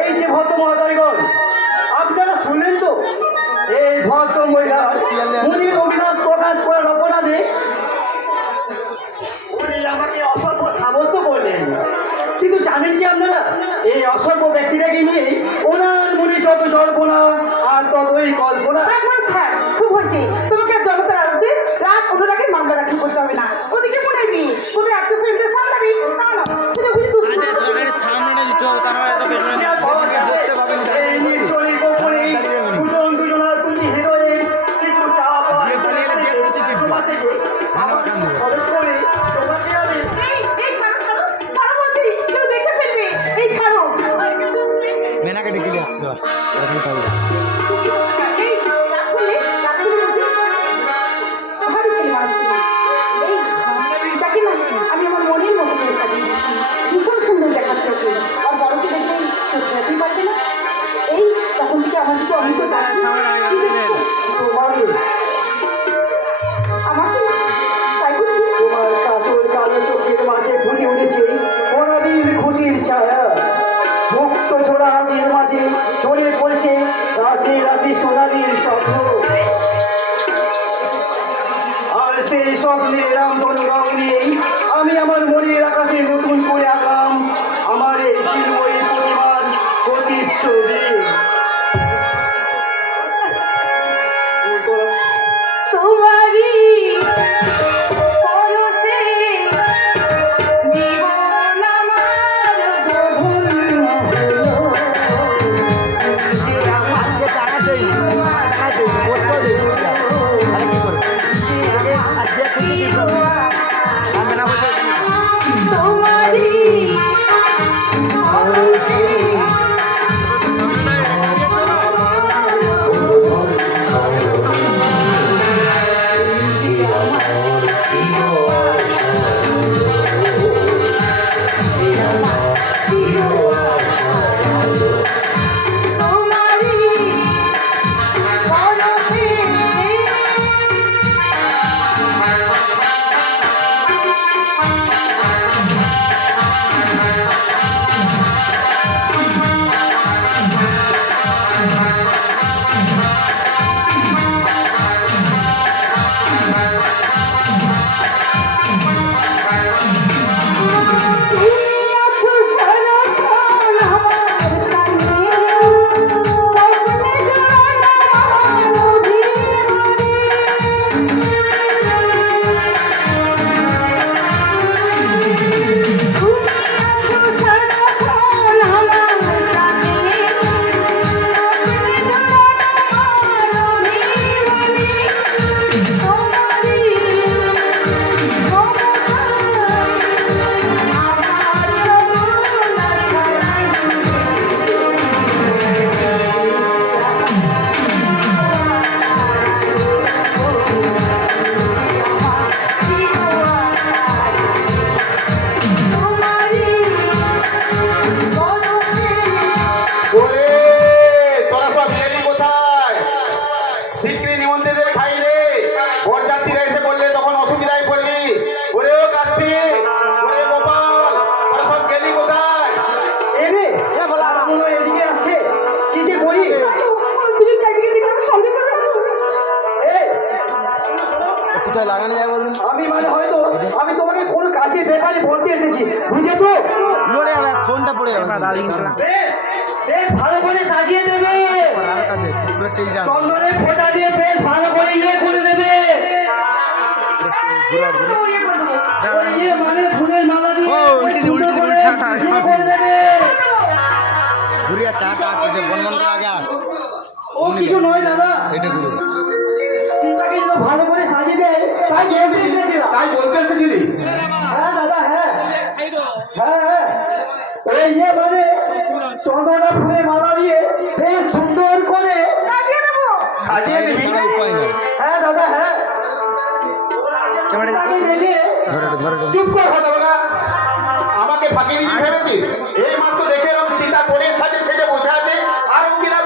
এই যে ভদ্র মহোদয়গণ, আপনারা শুনলেন তো এই ভদ্র মহিলা মুনির অভিলাষ প্রকাশ করার অপরাধে উনি আমাকে অসভ্য সাব্যস্ত করলেন। কিন্তু জানেন কি আপনারা, এই অসভ্য ব্যক্তিটাকে নিয়ে ওনার মনে যত জল্পনা আর ততই কল্পনা। খুব হয়েছে, তোমাকে জগতের আলোতে রাত 18 মামলা দাখিল করতে হবে না। ওদিকে মনে নেই কোথায় আত্মসহিংসা সামলাবি তা না, সেটা বুঝি সামনে দিতে হবে, তারা এত বেশি বুঝতে পারবেন না। মেনাকে ডেকে নিয়ে আসছিল আমি আমার মনের মতো করে সাজিয়ে ভীষণ সুন্দর দেখাচ্ছে ওকে। আর বড়কে দেখে সত্যি পারবে না, এই তখন থেকে আমার দিকে অনেক আমাকে তাই তোমার কাজল কালো চোখের মাঝে ফুটে উঠেছে অনাবিল খুশির ছায়া। মুক্ত ছোড়া হাসির মাঝে ছড়ে পড়েছে রাশি রাশি সোনালির স্বপ্ন। আর সেই স্বপ্নের রামধনু রং নিয়েই আমি আমার মনের আকাশে নতুন করে আঁকলাম আমার এই চিরময়ী প্রতিমার প্রতিচ্ছবি। আমি মানে হয়তো আমি তোমাকে কোনো কাজের ব্যাপারে বলতে এসেছি, বুঝেছো? লড়ে যাবে, ফোনটা পড়ে যাবে। বেশ ভালো করে সাজিয়ে দেবে, চন্দনের ফোঁটা দিয়ে বেশ ভালো করে ইয়ে করে দেবে। এটা বনমন্ত্র আগে আর ও কিছু নয় দাদা, এটা গুরু সীতাকে যদি ভালো করে সাজিয়ে দেয় তাই বলতে এসেছিলাম। তাই বলতে এসেছিলি? হ্যাঁ দাদা, হ্যাঁ হ্যাঁ হ্যাঁ, ওই ইয়ে মানে চন্দনা ফুলের মালা দিয়ে বেশ সুন্দর করে সাজিয়ে দেবো। সাজিয়ে সাইডে দিবি। ছাড়া উপায় নাই। হ্যাঁ দাদা, হ্যাঁ। সীতাকে দেখে ধরে চুপ কর হতভাগা। আমাকে ফাঁকি দিতে ভেবেছিস? এই মাত্র দেখে এলাম সীতা কোণের সাজে সেজে বসে আছে আর ও কিনা